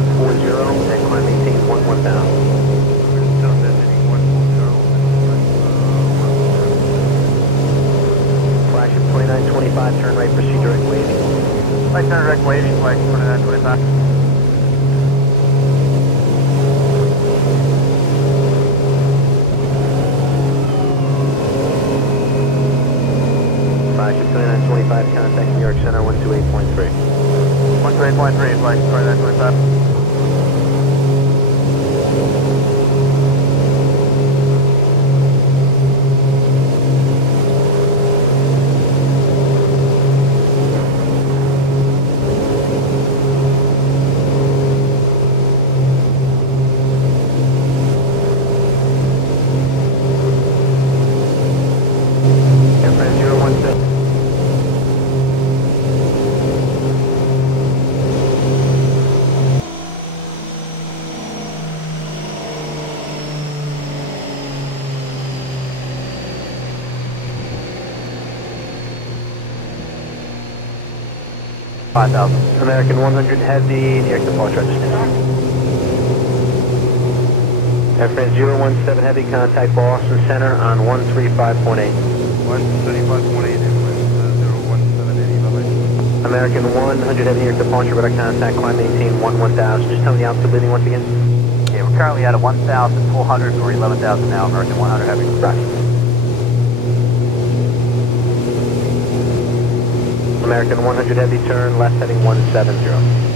140, and climb maintain 11,000. Flash at 2925, turn right, proceed direct waving. Right turn direct waving, flag 2925. Flash at 2925, contact New York Center 128.3. 128.3, flag 2925. Airframe 017. American 100 Heavy, New York departure registered. Airframe 017 Heavy, contact Boston Center on 135.8. 135.8, influence 01780, American 100 Heavy, New York departure, radar contact, climb maintain 11,000. Just tell me the altitude leading once again. Yeah, we're currently at a 1,400 or 11,000 now, American 100 Heavy. Right. American 100 Heavy, turn left heading 170.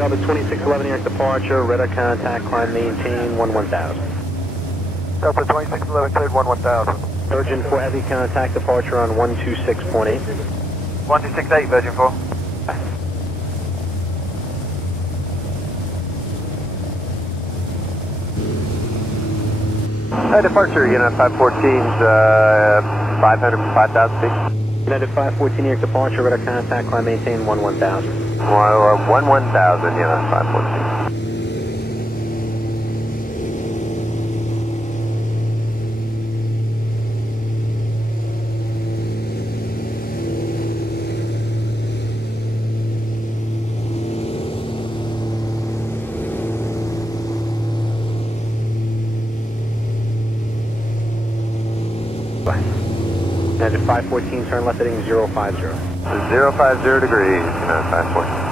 Delta 2611, New York departure, radar contact, climb maintain 11,000. Delta 2611 cleared 11000. Virgin 4 Heavy, contact departure on 126.8. 1268, Virgin 4. Departure, United 514's 500 for 5,000 feet. United 514, New York departure, radar contact, climb maintain 11,000. 11,000, United 514. Goodbye. United 514, turn left heading 050. 050 degrees, United 514.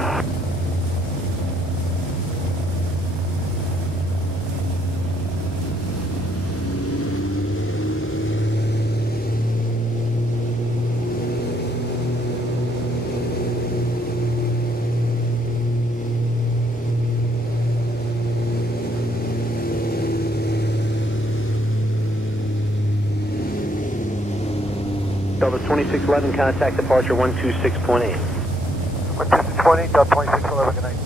Delta 2611, contact departure 126.8. 120, Delta 2611, good night.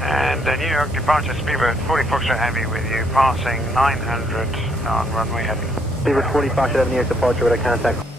And New York departure Speedbird 40 Foxtrot Heavy with you, passing 900 on runway heading. Speedbird 40 Foxtrot Avenue, departure, radar contact.